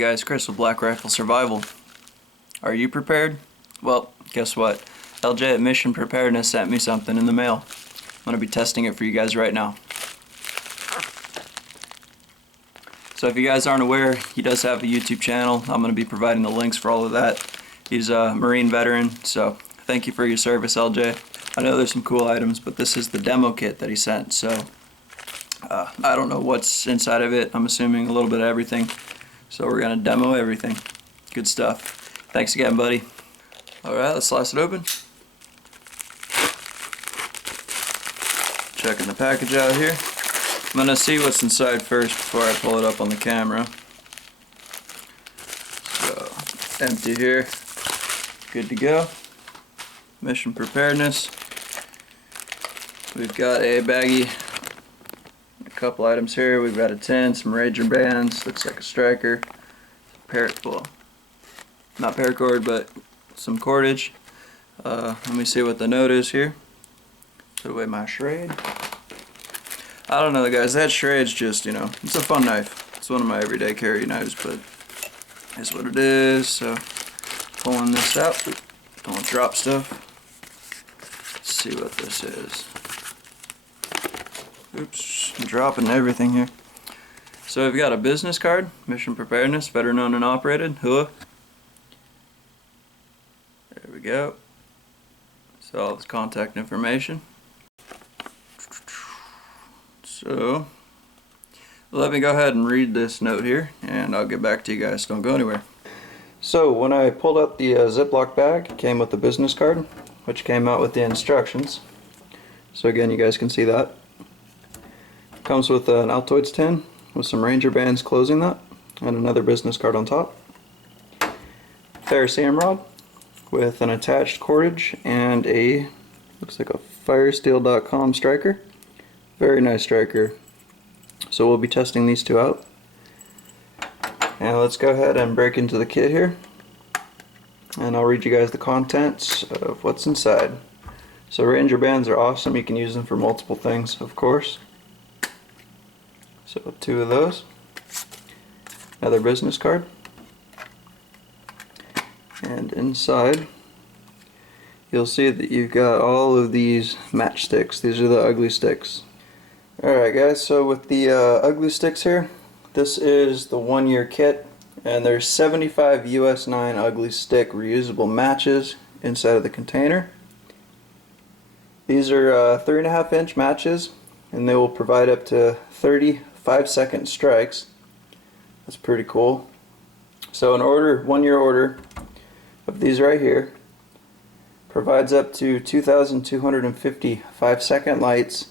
guys, Chris with BlackRifle Survival. Are you prepared? Well, guess what? LJ at Mission Preparedness sent me something in the mail. I'm going to be testing it for you guys right now. So if you guys aren't aware, he does have a YouTube channel. I'm going to be providing the links for all of that. He's a Marine veteran, so thank you for your service, LJ. I know there's some cool items, but this is the demo kit that he sent, so I don't know what's inside of it. I'm assuming a little bit of everything. So we're going to demo everything. Good stuff. Thanks again, buddy. Alright, let's slice it open. Checking the package out here. I'm going to see what's inside first before I pull it up on the camera. So, empty here. Good to go. Mission Preparedness. We've got a baggie. A couple items here. We've got a tin, some Ranger bands, looks like a striker, well, not paracord, but some cordage. Let me see what the note is here. Put away my Schrade. I don't know, guys, that Schrade's just, you know, it's a fun knife. It's one of my everyday carry knives, but it's what it is. So, pulling this out. Don't drop stuff. Let's see what this is. Oops, I'm dropping everything here. So we've got a business card, Mission Preparedness, veteran owned and operated, HUA. There we go. So all this contact information. So let me go ahead and read this note here, and I'll get back to you guys. Don't go anywhere. So when I pulled out the Ziploc bag, it came with the business card, which came out with the instructions. So again, you guys can see that. Comes with an Altoids tin with some Ranger bands closing that, and another business card on top. Ferrocerium rod with an attached cordage and a, looks like a firesteel.com striker. Very nice striker. So we'll be testing these two out. And let's go ahead and break into the kit here, and I'll read you guys the contents of what's inside. So Ranger bands are awesome. You can use them for multiple things, of course. So 2 of those. Another business card. And inside you'll see that you've got all of these matchsticks. These are the ugly sticks. Alright guys, so with the ugly sticks here, this is the 1-year kit, and there's 75 US-9 ugly stick reusable matches inside of the container. These are 3.5 inch matches, and they will provide up to 30 5-second strikes. That's pretty cool. So an 1-year order of these right here provides up to 2,250 5-second lights.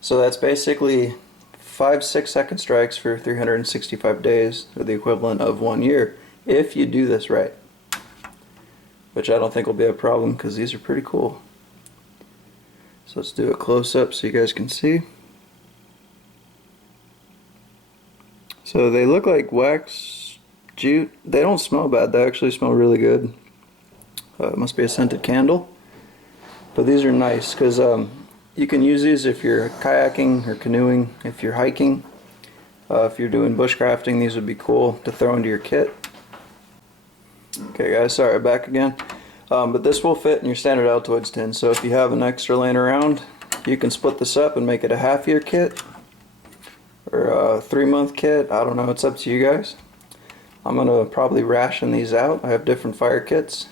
So that's basically 5 6-second strikes for 365 days, or the equivalent of 1 year, if you do this right. Which I don't think will be a problem, because these are pretty cool. So let's do a close-up so you guys can see. So they look like wax jute. They don't smell bad. They actually smell really good. It must be a scented candle. But these are nice because you can use these if you're kayaking or canoeing, if you're hiking. If you're doing bushcrafting, these would be cool to throw into your kit. Okay guys, sorry, back again. But this will fit in your standard Altoids tin. So if you have an extra laying around, you can split this up and make it a half-year kit. Or a 3-month kit. I don't know, it's up to you guys. I'm gonna probably ration these out. I have different fire kits,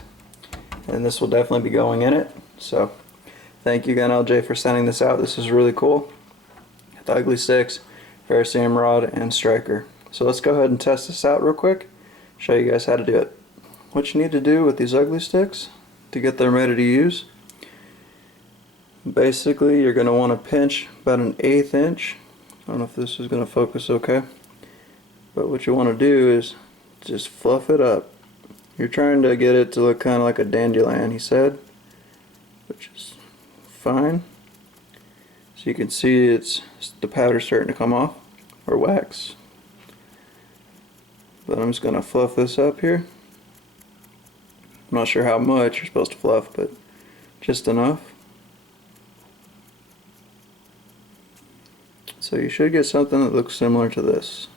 and this will definitely be going in it. So thank you again, LJ, for sending this out. This is really cool. Got the ugly sticks, ferrocerium rod, and striker. So let's go ahead and test this out real quick, show you guys how to do it. What you need to do with these ugly sticks to get them ready to use, basically you're going to want to pinch about an 1/8 inch. I don't know if this is going to focus okay, but what you want to do is just fluff it up. You're trying to get it to look kind of like a dandelion, he said, which is fine. So you can see it's the powder starting to come off, or wax. But I'm just going to fluff this up here. I'm not sure how much you're supposed to fluff, but just enough. So you should get something that looks similar to this.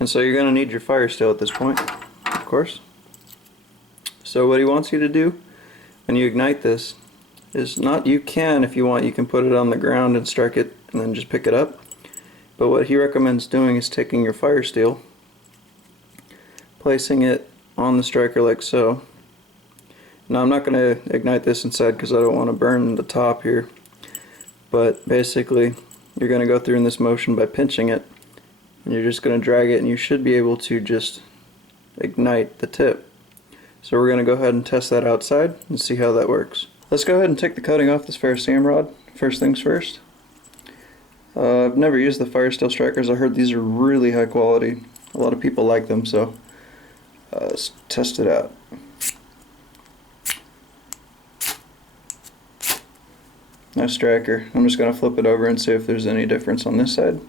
And so you're going to need your fire steel at this point, of course. So what he wants you to do when you ignite this is not, you can, if you want, you can put it on the ground and strike it and then just pick it up. But what he recommends doing is taking your fire steel, placing it on the striker like so. Now I'm not going to ignite this inside because I don't want to burn the top here. But basically you're going to go through in this motion by pinching it. And you're just going to drag it and you should be able to just ignite the tip. So we're going to go ahead and test that outside and see how that works. Let's go ahead and take the coating off this ferrocerium rod, first things first. I've never used the fire steel strikers. I heard these are really high quality. A lot of people like them, so let's test it out. Nice striker. I'm just going to flip it over and see if there's any difference on this side.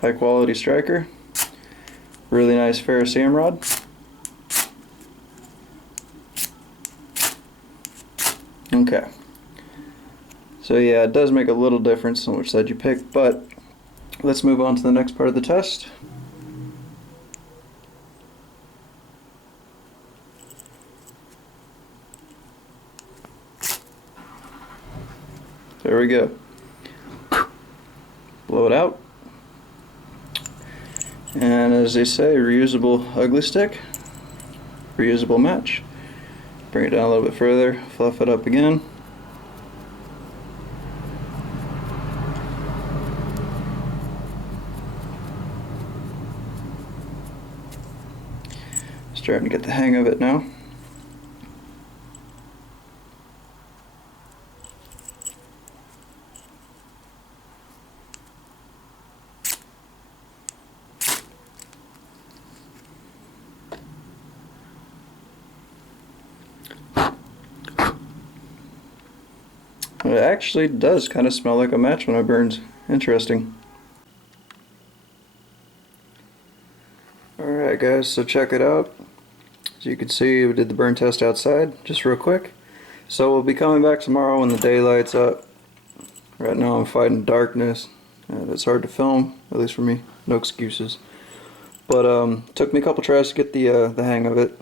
High quality striker. Really nice ferrocerium rod. Okay. So yeah, it does make a little difference on which side you pick, but let's move on to the next part of the test. There we go. Blow it out. And as they say, reusable ugly stick, reusable match. Bring it down a little bit further, fluff it up again. Starting to get the hang of it now. It actually does kind of smell like a match when it burns. Interesting. Alright guys, so check it out. As you can see, we did the burn test outside, just real quick. So we'll be coming back tomorrow when the daylight's up. Right now I'm fighting darkness, and it's hard to film, at least for me. No excuses. But took me a couple tries to get the hang of it.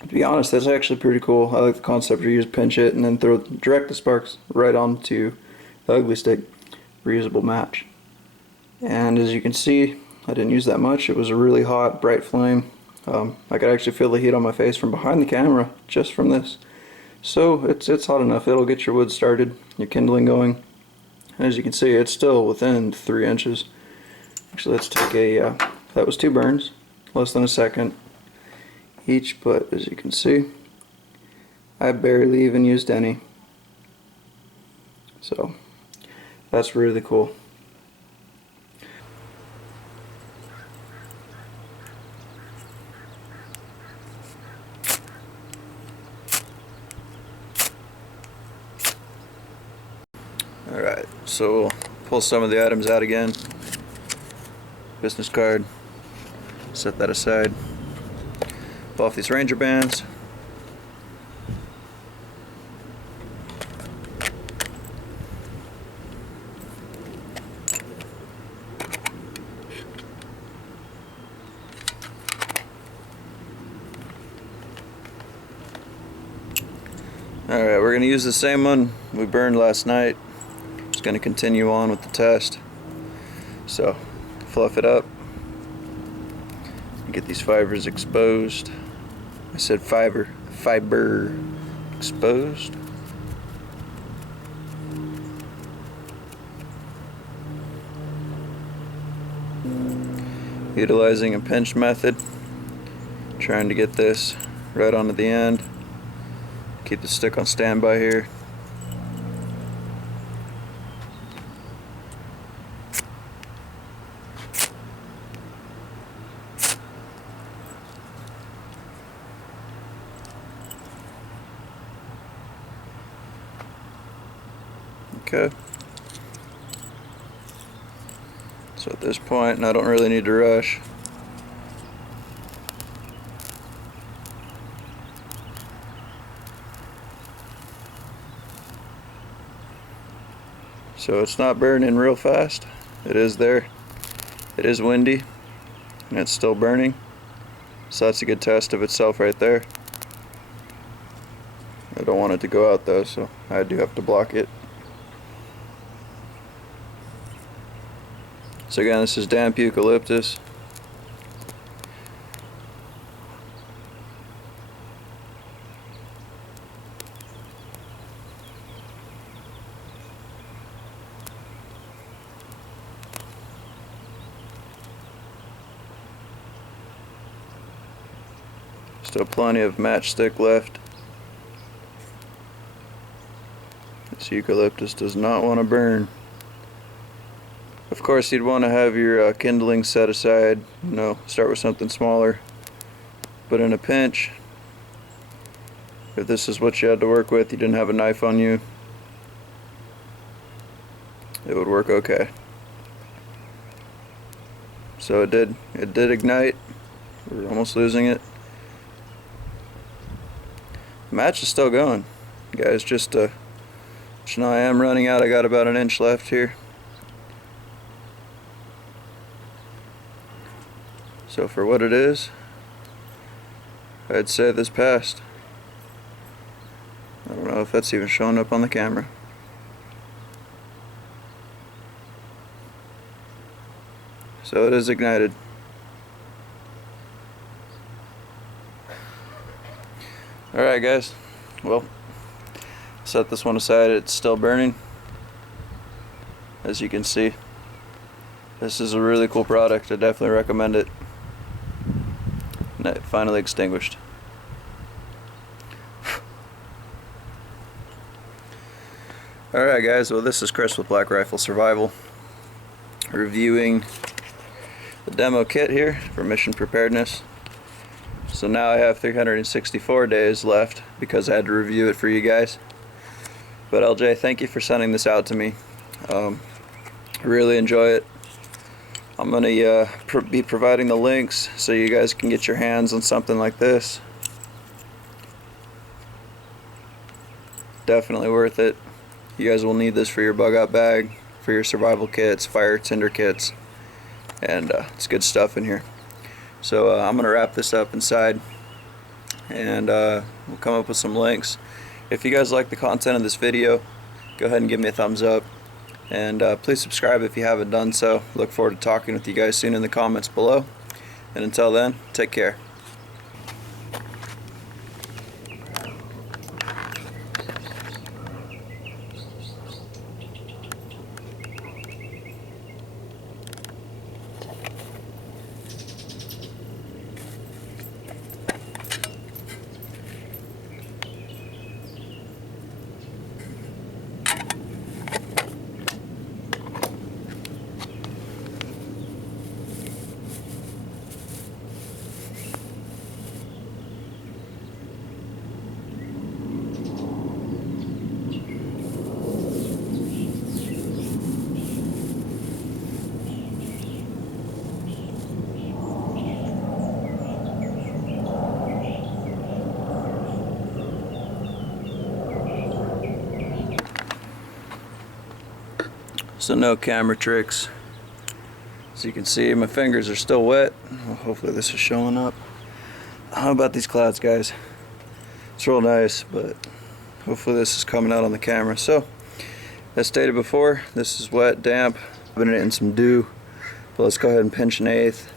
To be honest, that's actually pretty cool. I like the concept where you just pinch it and then direct the sparks right onto the ugly stick. Reusable match. And as you can see, I didn't use that much. It was a really hot, bright flame. I could actually feel the heat on my face from behind the camera just from this. So it's hot enough. It'll get your wood started, your kindling going. And as you can see, it's still within 3 inches. Actually, let's take a, that was 2 burns, less than a second each, but as you can see, I barely even used any. So that's really cool. Alright, so we'll pull some of the items out again. Business card, set that aside. Pull off these Ranger bands. Alright, we're going to use the same one we burned last night. Just going to continue on with the test. So, fluff it up. Get these fibers exposed. I said fiber exposed. Utilizing a pinch method, trying to get this right onto the end. Keep the stick on standby here. Okay. So at this point, and I don't really need to rush. So it's not burning real fast. It is there. It is windy and it's still burning. So that's a good test of itself right there. I don't want it to go out though, so I do have to block it. So again, this is damp eucalyptus. Still plenty of matchstick left. This eucalyptus does not want to burn. Of course, you'd want to have your kindling set aside. You know, start with something smaller. But in a pinch, if this is what you had to work with, you didn't have a knife on you, it would work okay. So it did ignite. We're almost losing it. The match is still going, guys. Just you know, I am running out. I got about an inch left here. So for what it is, I'd say this passed. I don't know if that's even showing up on the camera. So it is ignited. Alright guys, well, set this one aside. It's still burning, as you can see. This is a really cool product. I definitely recommend it. And it finally extinguished. Alright guys, well, this is Chris with BlackRifle Survival, reviewing the demo kit here for Mission Preparedness. So now I have 364 days left because I had to review it for you guys. But LJ, thank you for sending this out to me. I really enjoy it. I'm going to be providing the links so you guys can get your hands on something like this. Definitely worth it. You guys will need this for your bug out bag, for your survival kits, fire tinder kits, and it's good stuff in here. So I'm going to wrap this up inside, and we'll come up with some links. If you guys like the content of this video, go ahead and give me a thumbs up, and please subscribe if you haven't done so. Look forward to talking with you guys soon in the comments below, and until then, take care. So no camera tricks. As you can see, my fingers are still wet. Well, hopefully this is showing up. How about these clouds, guys? It's real nice, but hopefully this is coming out on the camera. So, as stated before, this is wet, damp. I've been in some dew. But let's go ahead and pinch an eighth.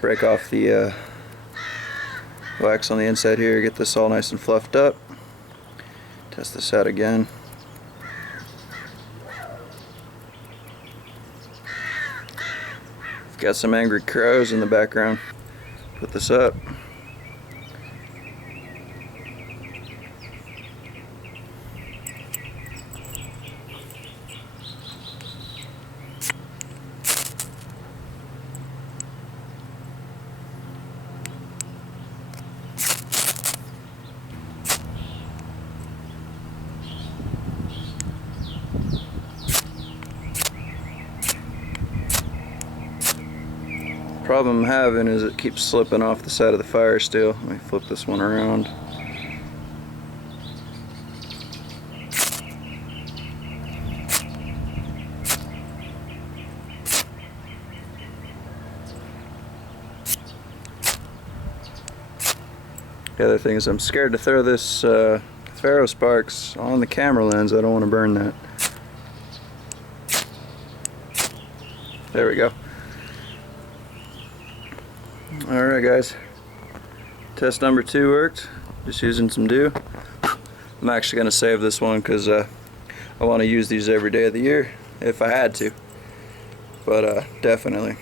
Break off the wax on the inside here. Get this all nice and fluffed up. Test this out again. Got some angry crows in the background. Put this up. Problem I'm having is it keeps slipping off the side of the fire still. Let me flip this one around. The other thing is I'm scared to throw this ferro sparks on the camera lens. I don't want to burn that. There we go. Alright guys, test number 2 worked. Just using some dew. I'm actually going to save this one because I want to use these every day of the year if I had to. But definitely